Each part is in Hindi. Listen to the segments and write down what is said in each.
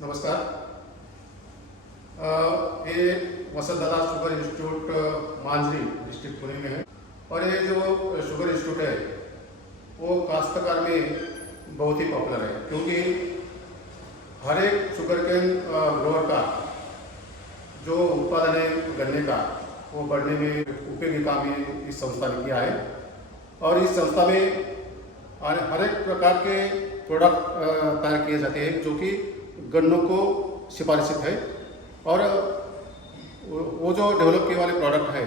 नमस्कार। ये वसंत दादा शुगर इंस्टीट्यूट मांझरी डिस्ट्रिक्ट पुणे में है और ये जो शुगर इंस्टीट्यूट है वो काश्तकार में बहुत ही पॉपुलर है, क्योंकि हर एक शुगर केन ग्रोअर का जो उत्पादन है गन्ने का वो बढ़ने में उपयोगी काम इस संस्था ने किया है। और इस संस्था में हर एक प्रकार के प्रोडक्ट तैयार किए जाते हैं जो कि गन्नों को सिफारिशित है। और वो जो डेवलप किए वाले प्रोडक्ट है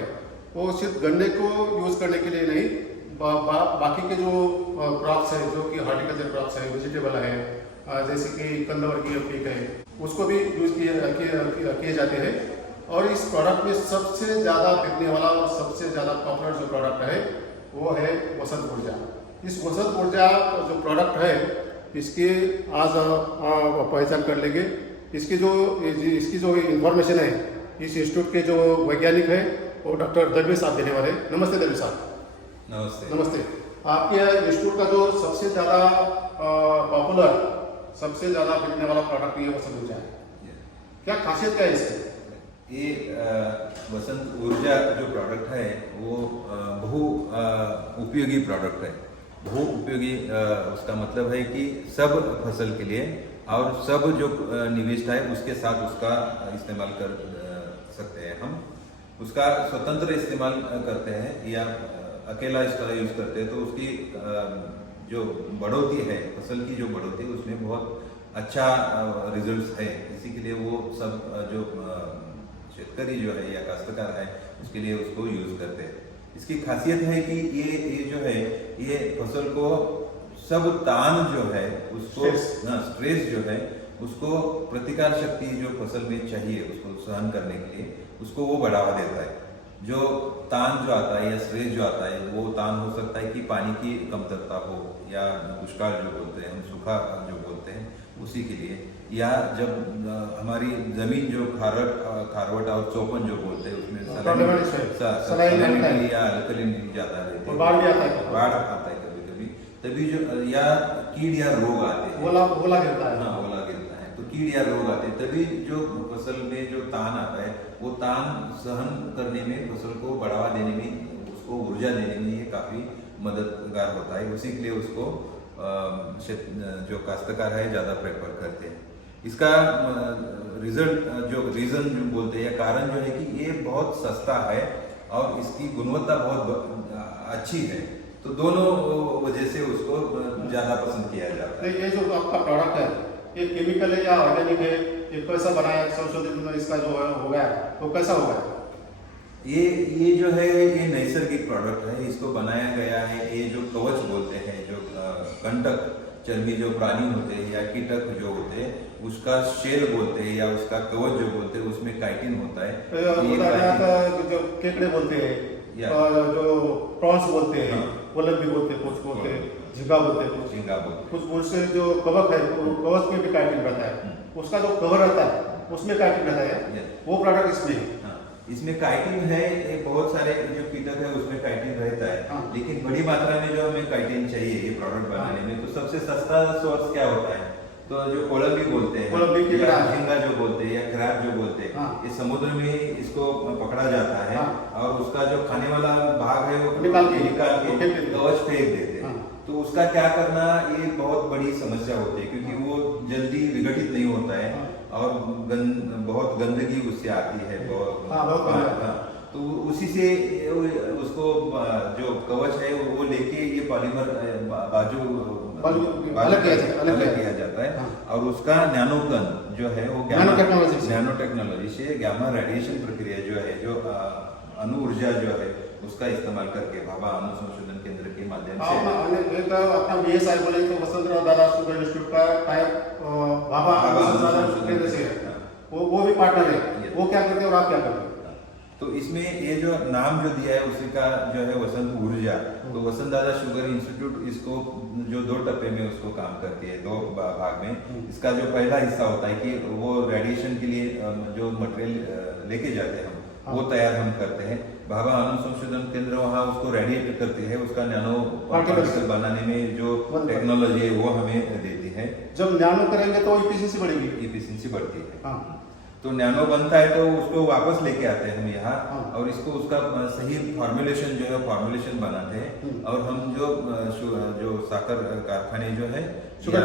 वो सिर्फ गन्ने को यूज़ करने के लिए नहीं, बाकी के जो क्रॉप्स है जो कि हार्टिकल्चर क्रॉप्स है, वेजिटेबल है, जैसे कि कंदवर्गीय पीक है, उसको भी यूज़ किए जाते हैं। और इस प्रोडक्ट में सबसे ज़्यादा बिकने वाला और सबसे ज़्यादा पॉपुलर जो प्रोडक्ट है वो है वसंत ऊर्जा। इस वसंत ऊर्जा जो प्रोडक्ट है इसकी आज पहचान कर लेंगे। इसकी जो इंफॉर्मेशन है इस इंस्टीट्यूट के जो वैज्ञानिक है वो डॉक्टर दरबीर साहब देने वाले। नमस्ते दरबीर साहब। नमस्ते। नमस्ते। आपके इंस्टीट्यूट का जो सबसे ज़्यादा पॉपुलर, सबसे ज़्यादा बिकने वाला प्रोडक्ट ये वसंत ऊर्जा है, क्या खासियत क्या है इसकी? ये वसंत ऊर्जा जो प्रोडक्ट है वो बहु उपयोगी प्रोडक्ट है। बहु उपयोगी उसका मतलब है कि सब फसल के लिए और सब जो निवेश है उसके साथ उसका इस्तेमाल कर सकते हैं। हम उसका स्वतंत्र इस्तेमाल करते हैं या अकेला इसका यूज करते हैं तो उसकी जो बढ़ोतरी है, फसल की जो बढ़ोतरी है उसमें बहुत अच्छा रिजल्ट्स है। इसी के लिए वो सब जो शेतकरी जो है या काश्तकार है उसके लिए उसको यूज करते हैं। इसकी खासियत है कि ये जो है ये फसल को सब तान जो है उसको स्ट्रेस जो है उसको प्रतिकार शक्ति जो फसल में चाहिए उसको सहन करने के लिए उसको वो बढ़ावा देता है। जो तान जो आता है या स्ट्रेस जो आता है वो तान हो सकता है कि पानी की कमतरता हो या दुष्काल जो बोलते हैं, हम सूखा जो बोलते हैं उसी के लिए, या जब हमारी जमीन जो खारवट और चौपन जो बोलते हैं उसमें या अल्कलीन ज्यादा रहती है, बाढ़ आता है कभी कभी, तभी जो या कीड़ या रोग आते हैं, ओला गिरता है। हाँ, ओला गिरता है तो कीड़ या रोग आते हैं, तभी जो फसल में जो तान आता है वो तान सहन करने में, फसल को बढ़ावा देने में, उसको ऊर्जा देने में ये काफी मददगार होता है। उसी के लिए उसको जो काश्तकार है ज्यादा प्रेफर करते हैं। इसका रिजल्ट जो रीजन जो बोलते हैं या कारण जो है कि ये बहुत सस्ता है और इसकी गुणवत्ता बहुत अच्छी है, तो दोनों वजह से उसको ज्यादा पसंद किया जाता है। ये जो आपका प्रोडक्ट है ये केमिकल है या ऑर्गेनिक है, ये कैसा बनाया, संशोधित इसका जो हो गया तो कैसा होगा? ये जो है ये नैसर्गिक प्रोडक्ट है। इसको बनाया गया है, ये जो कवच बोलते हैं, जो कंटक चर्बी जो प्राणी होते हैं या कीटक जो होते हैं उसका शेल बोलते हैं या उसका कवच जो बोलते हैं उसमें काइटिन होता है। जो केकड़े बोलते हैं या जो प्रॉन्स बोलते हैं, कोलंबी बोलते हैं, कुछ बोलते हैं झींगा बोलते हैं, कुछ उससे जो कवच है कवच में भी काइटिन रहता है, उसका जो कवर रहता है उसमें काइटिन रहता है, वो प्रोडक्ट इसमें है। इसमें काइटिन है, ये बहुत सारे जो कीटक है उसमें काइटिन रहता है, लेकिन बड़ी मात्रा में जो हमें काइटिन चाहिए ये प्रोडक्ट बनाने में, तो सबसे सस्ता सोर्स क्या होता है? तो जो कोलंबी बोलते हैं या झींगा जो बोलते हैं या क्रैब जो बोलते हैं, ये समुद्र में इसको पकड़ा जाता है और उसका जो खाने वाला भाग है वो निकाल के कवच फेंक देते हैं। तो उसका क्या करना ये बहुत बड़ी समस्या होती है, क्योंकि वो जल्दी विघटित नहीं होता है और बहुत गंदगी उससे आती है तो उसी से उसको जो कवच है वो लेके ये पॉलीमर बाजू अलग किया जाता है और उसका नैनोकण जो है वो नैनो टेक्नोलॉजी से गामा रेडिएशन प्रक्रिया जो है, जो अणु ऊर्जा जो है उसका इस्तेमाल करके भाभा अणु संशोधन केंद्र के माध्यम से अपना बीएसआई बोले तो वसंत दादा शुगर इंस्टीट्यूट का टाइप भाभा अणु संशोधन केंद्र से है, वो भी पार्टनर है। वो क्या करते हैं और आप क्या करते हैं? तो इसमें ये जो नाम जो दिया है उसी का जो है वसंत ऊर्जा, तो वसंत दादा शुगर इंस्टीट्यूट इसको जो 2 टप्पे में उसको काम करती है, 2 भाग में। इसका जो पहला हिस्सा होता है कि वो रेडिएशन के लिए जो मटेरियल लेके जाते हैं वो तैयार हम करते हैं। भाभा अणु संशोधन केंद्र वहाँ उसको रेडिएट करती है, उसका नैनो पार्टिकल बनाने में जो टेक्नोलॉजी है वो हमें देती है। देती है। जब नैनो करेंगे तो इफिशिएंसी बढ़ेगी। इफिशिएंसी बढ़ती है। हाँ। तो नैनो बनता है तो उसको वापस लेके आते हैं हम यहाँ, हाँ। और इसको उसका सही फॉर्मुलेशन जो है फॉर्मुलेशन बनाते हैं, और हम जो साकर कारखाने जो है, शुगर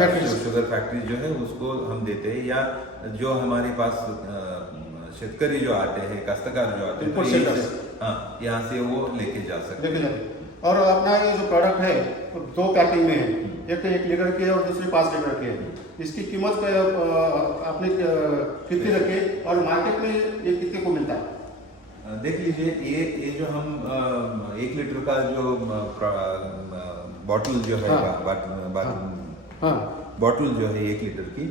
फैक्ट्री जो है उसको हम देते हैं, या जो हमारे पास शेतकरी जो आते हैं, काश्तकार जो आते हैं, हाँ, यहाँ से वो लेके जा सकते हैं। और अपना ये जो प्रोडक्ट है वो 2 पैकिंग में है, एक तो 1 लीटर की है और दूसरी 5 लीटर की है। इसकी कीमत आपने कितनी रखी है और मार्केट में ये कितने को मिलता है? देख लीजिए, ये जो हम 1 लीटर का जो बॉटल जो है, बॉटल जो है 1 लीटर की,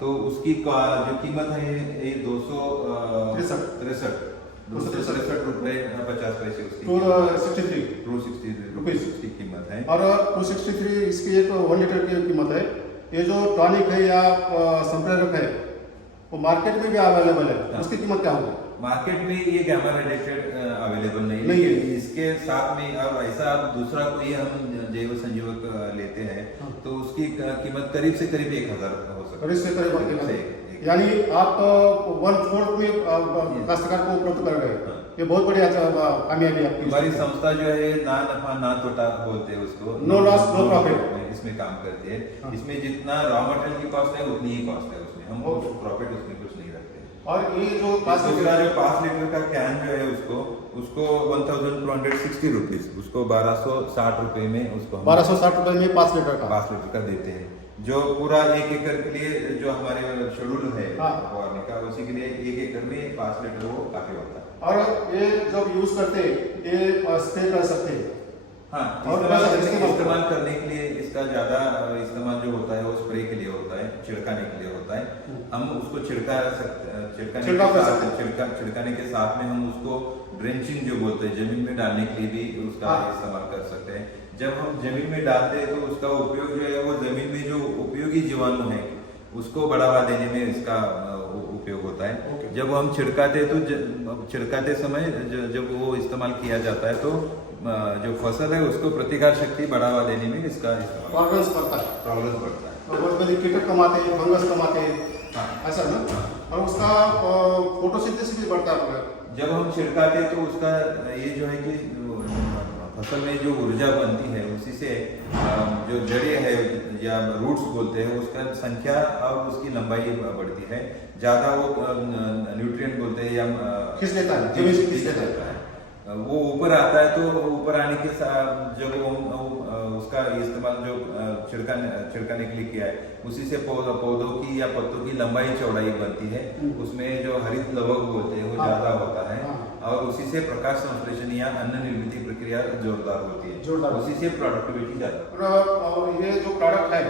तो उसकी जो कीमत है ये 263 रुपए 50 पैसे उसकी 263 रुपीज की कीमत है। और 263 इसकी एक 1 लीटर की कीमत है। ये जो टॉनिक है या संप्रेरक है वो मार्केट में भी अवेलेबल है। हाँ। उसकी कीमत क्या होगी? मार्केट में ये गामा रेडेटेड अवेलेबल नहीं है। इसके साथ में अब ऐसा दूसरा कोई हम जैव संजीवक लेते हैं, हाँ, तो उसकी कीमत करीब से करीब 1000 हो सकती है। यानी आप 1/4 में काश्तकार को उपलब्ध कर गए। हाँ। ये बहुत बड़ी कामयाबी आपकी। हमारी संस्था जो है ना नफा ना तोटा बोलते हैं उसको, नो लॉस नो प्रॉफिट, इसमें काम करती है। हाँ। इसमें जितना रॉ मटेरियल की कॉस्ट है उतनी ही कॉस्ट है उसमें, हम प्रॉफिट उसमें कुछ नहीं रखते। और ये जो 5 लीटर का कैन जो है उसको 1260 रुपीज, उसको 1260 रुपए में, उसको 1260 रुपए में 5 लीटर का देते हैं। जो पूरा 1 एकड़ के लिए जो हमारे शेड्यूल है फवारने का, उसी के लिए 1 एकड़ में 5 लीटर वो काफी होता है। और ये जब यूज करते ये स्प्रे कर सकते हैं। हाँ, इस्तेमाल करने के लिए इसका ज्यादा इस्तेमाल जो होता है वो स्प्रे के लिए होता है, छिड़काने के लिए होता है। हम उसको छिड़काने के साथ में हम उसको ड्रेंचिंग जो बोलते हैं, जमीन में डालने के लिए भी उसका इस्तेमाल कर सकते हैं। जब हम जमीन में डालते हैं तो उसका उपयोग जो है वो जमीन में जो उपयोगी जीवाणु है उसको बढ़ावा देने में इसका उपयोग होता है। जब हम छिड़काते तो छिड़काते समय जब वो इस्तेमाल किया जाता है तो जो फसल है उसको प्रतिकार शक्ति बढ़ावा देने में इसका टॉलरेंस बढ़ता है। कीटक कमाते हैं, फंगस कमाते हैं, ऐसा ना। और उसका फोटोसिंथेसिस भी बढ़ता है। जब हम छिड़काते तो उसका ये जो है कि फसल में जो ऊर्जा बनती है उसी से जो जड़ें है या रूट्स बोलते हैं उसका संख्या और उसकी लंबाई बढ़ती है। ज्यादा वो न्यूट्रिएंट बोलते हैं या खींच लेता है, वो ऊपर आता है। तो ऊपर आने के साथ जब उसका इस्तेमाल जो छिड़काने के लिए किया है उसी से पौधों की या पत्तों की लंबाई चौड़ाई बनती है। उसमें जो हरित लवक बोलते हैं वो ज्यादा होता है, और उसी से प्रकाश संश्लेषण या अन्न निर्मित प्रक्रिया जोरदार होती है, उसी से प्रोडक्टिविटी ज्यादा। और ये जो प्रोडक्ट है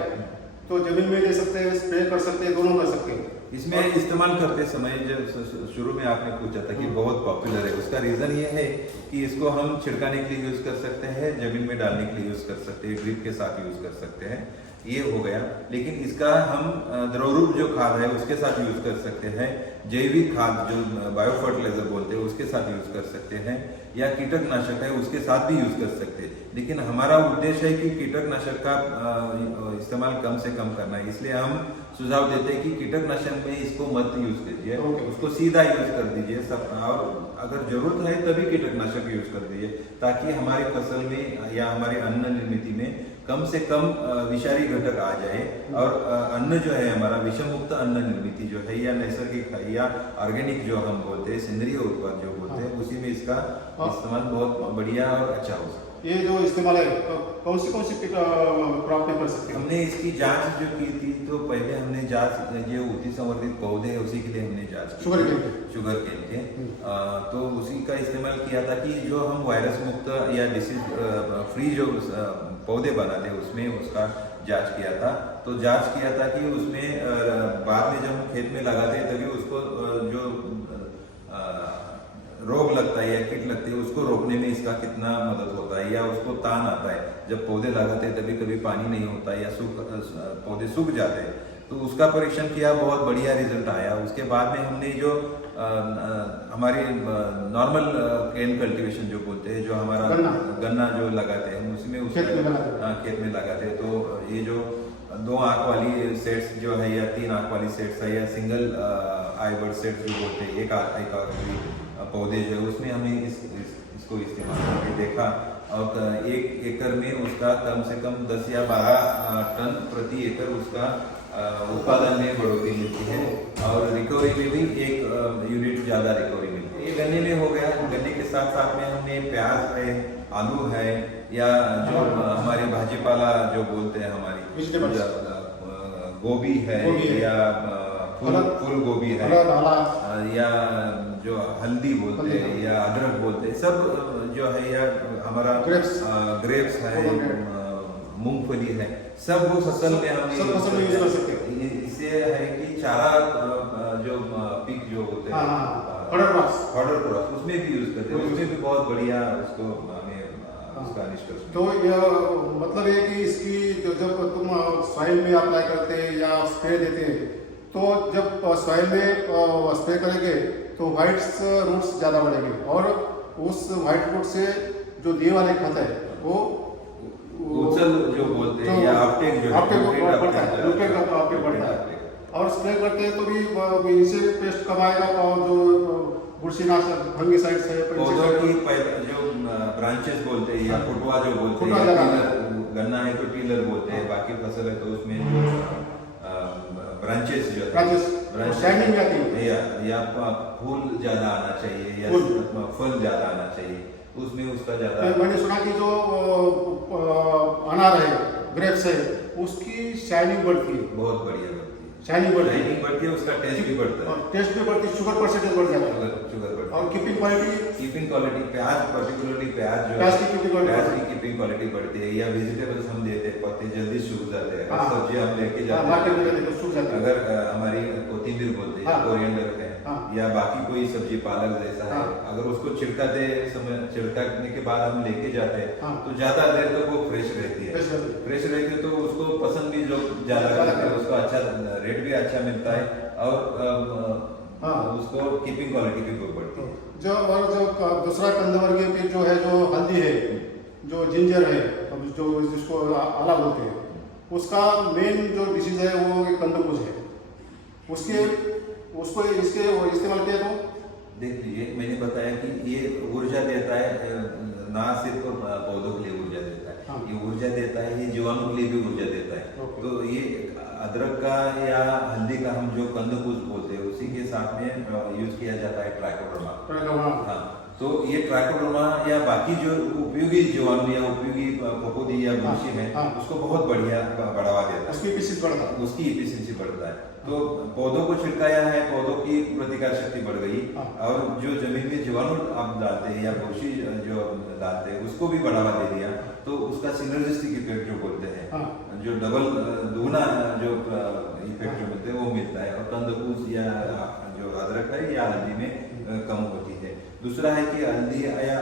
तो जमीन में ले सकते हैं, स्प्रे कर सकते हैं, दोनों कर सकते हैं। इसमें इस्तेमाल करते समय जब शुरू में आपने पूछा था कि बहुत पॉपुलर है, उसका रीजन ये है कि इसको हम छिड़काने के लिए यूज कर सकते हैं, जमीन में डालने के लिए यूज कर सकते हैं, ड्रिप के साथ यूज कर सकते हैं, ये हो गया। लेकिन इसका हम द्रवरूप जो खाद है उसके साथ यूज कर सकते हैं, जैविक खाद जो बायो फर्टिलाइजर बोलते हैं उसके साथ यूज कर सकते हैं, या कीटकनाशक है उसके साथ भी यूज कर सकते हैं। लेकिन हमारा उद्देश्य है कि कीटकनाशक का इस्तेमाल कम से कम करना है, इसलिए हम सुझाव देते हैं कि कीटकनाशक में इसको मत यूज कीजिए, उसको सीधा यूज कर दीजिए सब, और अगर जरूरत है तभी कीटकनाशक यूज कर दीजिए, ताकि हमारी फसल में या हमारे अन्न निर्मित में कम से कम विषारी घटक आ जाए, और अन्न जो है हमारा विषम मुक्त अन्न निर्मित जो है या नैसर्गिक या ऑर्गेनिक जो हम बोलते हैं, सेंद्रीय उत्पाद जो बोलते हैं, उसी में इसका इस्तेमाल बहुत बढ़िया और अच्छा हो सकता है। ये जो इस्तेमाल है कौन सी क्रॉप में कर सकते हैं? हमने इसकी जांच जो की थी तो पहले हमने जांच जो उति संवर्धित पौधे है उसी के लिए हमने जांच की, शुगर केन के, तो उसी का इस्तेमाल किया था कि जो हम वायरस मुक्त या डिसीज फ्री जो पौधे बनाते हैं उसमें उसका जांच किया था। तो जांच किया था कि उसमें बाद में जब हम खेत में लगाते हैं तभी उसको जो रोग लगता है या कीट लगती है उसको रोकने में इसका कितना मदद होता है, या उसको तान आता है जब पौधे लगाते हैं तभी कभी पानी नहीं होता है या पौधे सूख जाते हैं, तो उसका परीक्षण किया, बहुत बढ़िया रिजल्ट आया। उसके बाद में हमने जो हमारी नॉर्मल केन कल्टीवेशन जो बोलते हैं, जो हमारा गन्ना जो लगाते हैं उसमें खेत में लगाते हैं, तो ये जो 2 आंख वाली सेट्स जो है या 3 आंख वाली सेट्स है या सिंगल आई बर्ड सेट्स जो बोलते हैं, एक आंख वाली पौधे जो है उसमें हमने इसको इस्तेमाल करके देखा और 1 एकड़ में उसका कम से कम 10 या 12 टन प्रति एकड़ उसका उत्पादन में बढ़ोतरी मिलती है और रिकवरी में भी 1 यूनिट ज़्यादा रिकवरी मिलती है। ये गन्ने में हो गया। गन्ने के साथ साथ में हमने प्याज है, आलू है या जो हमारे भाजीपाला जो बोलते हैं हमारी गोभी है या फूल गोभी है या जो हल्दी बोलते हैं या अदरक बोलते हैं, सब जो है या हमारा ग्रेप्स है, मूंगफली है, सब वो फसल में हम यूज कर सकते हैं। इससे है कि चारा जो पिक जो होते हैं फॉडर क्रॉप उसमें भी यूज करते हैं, उसमें भी बहुत बढ़िया उसको हमें उसका निष्कर्ष। तो यह मतलब है कि इसकी जब तुम सॉइल में अप्लाई करते हैं या स्प्रे देते हैं, तो जब सॉइल में स्प्रे करेंगे तो व्हाइट रूट्स ज़्यादा बढ़ेंगे और उस व्हाइट रूट से जो दी वाले खत है वो उछल जो बोलते हैं या अपटेक जो बढ़ता है और स्प्रे करते हैं तो भी इनसे पेस्ट कम आएगा और जो बुरशीनाशक फंगिसाइड्स है पौधों की जो ब्रांचेस बोलते हैं या फुटवा जो बोलते हैं, गन्ना है तो टीलर बोलते हैं, बाकी फसल है तो उसमें ब्रांचेस जो शाइनिंग आती है या फूल ज्यादा आना चाहिए या फल ज्यादा आना चाहिए, उसमें उसका ज्यादा। मैंने सुना कि जो अनार है, ग्रेप्स है, उसकी शाइनिंग बढ़ती है, बहुत बढ़िया बढ़ती है, शाइनिंग बढ़ती है, उसका टेस्ट भी बढ़ता है, टेस्ट भी बढ़ती है, शुगर परसेंटेज बढ़ जाता है, शुगर बढ़ता है और कीपिंग क्वालिटी प्याज पर्टिकुलरली प्याज की कीपिंग क्वालिटी बढ़ती है या वेजिटेबल्स हम देते हैं पत्ते जल्दी सूख जाते हैं, सब्जी हम लेके जाते हैं, अगर हमारी कोथिंबीर बोलते हैं कोरिएंडर है या बाकी कोई सब्जी पालक जैसा है, अगर उसको छिड़काने के बाद हम लेके जाते हैं तो ज्यादा देर तक वो फ्रेश रहती है तो उसको पसंद भी लोग ज्यादा करते हैं, उसको अच्छा रेट भी अच्छा मिलता है और उसको कीपिंग क्वालिटी भी बहुत बढ़ती है। जो दूसरा कंदवर्गीय पेड़ जो है, जो हल्दी है, जो जिंजर है, जो जिसको आला बोलते हैं, उसका मेन जो डिसीज है वो कंदकुज है, उसको इसके इस्तेमाल किया तो देख लीजिए, मैंने बताया कि ये ऊर्जा देता है, ना सिर्फ पौधों के लिए ऊर्जा देता है, ये ऊर्जा देता है, ये जीवाणु के लिए भी ऊर्जा देता है। तो ये अदरक का या हल्दी का हम जो कंदकुज बोलते हैं उसी के साथ में यूज किया जाता है ट्राइकोडर्मा। हाँ, तो ये ट्राइकोडर्मा या बाकी जो उपयोगी जीवाणु या उपयोगी फफूंदी या बुरशी है उसको बहुत बढ़िया बढ़ावा देता है, उसकी एफिशिएंसी बढ़ता है। तो पौधों को छिड़काया है, पौधों की प्रतिकार शक्ति बढ़ गई और जो जमीन में जीवाणु आप डालते हैं या बुरशी जो डालते हैं उसको भी बढ़ावा दे दिया, तो उसका सिनर्जिस्टिक इफेक्ट जो बोलते हैं, जो डबल दुगना जो इफेक्ट जो बोलते हैं वो मिलता है और कंदकुज या जो अदरक है या हल्दी में कम होती है। दूसरा है कि हल्दी या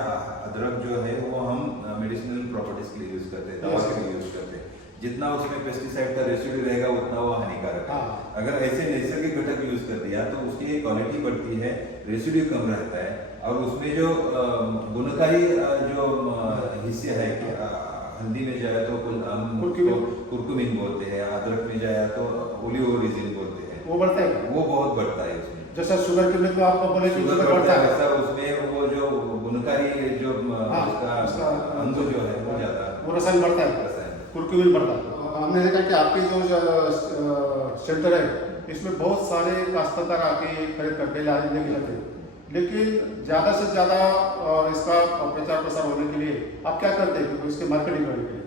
अदरक जो है वो हम मेडिसिनल प्रॉपर्टीज के लिए यूज करते हैं, दवा के लिए यूज करते हैं, जितना उसमें पेस्टिसाइड का रेसिड्यू रहेगा उतना वो हानिकारक है। अगर ऐसे नैसर्गिक घटक यूज कर दिया तो उसकी क्वालिटी बढ़ती है, रेसिड्यू कम रहता है और उसमें जो गुणकारी जो हिस्से है कि हल्दी में जाए तो हम कुर्कुमिन बोलते हैं, अदरक में जाए तो ओलियोरिजिन बोलते हैं, वो बढ़ता है, वो बहुत बढ़ता है उसमें। जैसा शुगर के लिए तो आपको बोले कि शुगर बढ़ता है, वैसा उसमें वो जो गुणकारी जो उसका अंग जो है वो ज्यादा वो रसायन बढ़ता है, कुर्कुमिन बढ़ता है। हमने देखा कि आपके जो सेंटर है इसमें बहुत सारे काश्तकार आके खरीद करके लेके जाते हैं, लेकिन ज़्यादा से ज़्यादा इसका प्रचार प्रसार होने के लिए आप क्या करते हैं इसके मार्केटिंग करने के लिए?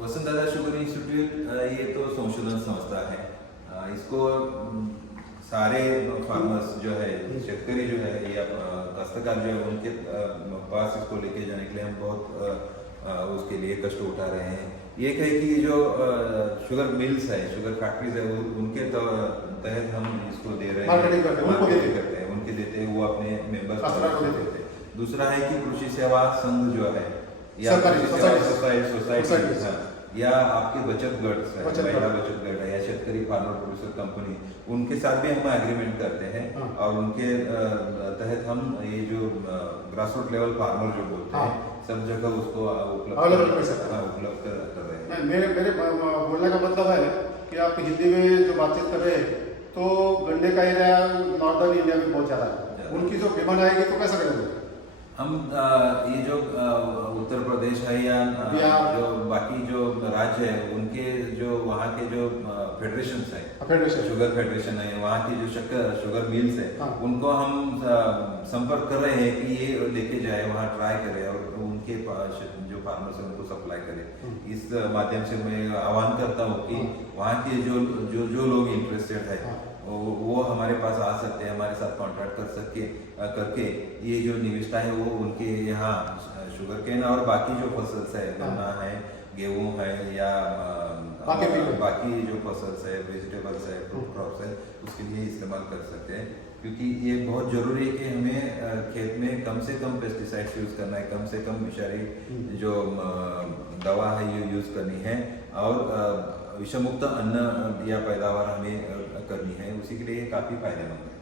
वसंत दादा शुगर इंस्टीट्यूट ये तो संशोधन संस्था है, इसको सारे फार्मर्स जो है, शेतकरी जो है या काश्तकार जो है उनके पास इसको लेके जाने के लिए हम बहुत उसके लिए कष्ट उठा रहे हैं। एक है कि जो शुगर मिल्स है, शुगर फैक्ट्रीज है, उनके तहत हम इसको दे रहे हैं, मार्केटिंग करते हैं, उनके देते हैं, वो अपने मेंबर्स को देते हैं। दूसरा है कि कृषि सेवा संघ जो है या सोसाइटी या आपके बचत गट है, महिला बचत गट है या शेतकरी फार्मर प्रोड्यूसर कंपनी, उनके साथ भी हम एग्रीमेंट करते हैं और उनके तहत हम ये जो ग्रासरूट लेवल फार्मर जो बोलते हैं सब जगह उसको Available कर सकते हैं। उपलब्ध कर रहे हैं। नहीं, मेरे बोलने का मतलब है कि आप हिंदी में जो बातचीत कर रहे हैं तो गन्ने का एरिया नॉर्दर्न इंडिया में बहुत ज़्यादा है, उनकी जो डिमांड आएगी तो कैसे करेंगे? हम ये जो उत्तर प्रदेश है या बिहार, जो बाकी जो राज्य है उनके जो वहाँ के जो फेडरेशन है, फेडरेशन शुगर फेडरेशन है, वहाँ की जो शुगर मिल्स है, हाँ। उनको हम संपर्क कर रहे हैं कि ये लेके जाए वहाँ ट्राई करे और उनके पास जो फार्मर्स है उनको सप्लाई करे। इस माध्यम से मैं आह्वान करता हूँ कि वहाँ के जो लोग इंटरेस्टेड है वो हमारे पास आ सकते हैं, हमारे साथ कॉन्ट्रैक्ट करके ये जो निविष्ठा है वो उनके यहाँ शुगर केन और बाकी जो फसल्स है, गन्ना है, गेहूं है या बाकी जो फसल्स है, वेजिटेबल्स है, फ्रूट क्रॉप्स है, उसके लिए इस्तेमाल कर सकते हैं। क्योंकि ये बहुत जरूरी है कि हमें खेत में कम से कम पेस्टिसाइड्स यूज करना है, कम से कम विषारी जो दवा है ये यूज करनी है और विषमुक्त अन्न या पैदावार हमें करनी है, उसी के लिए काफी फायदेमंद है।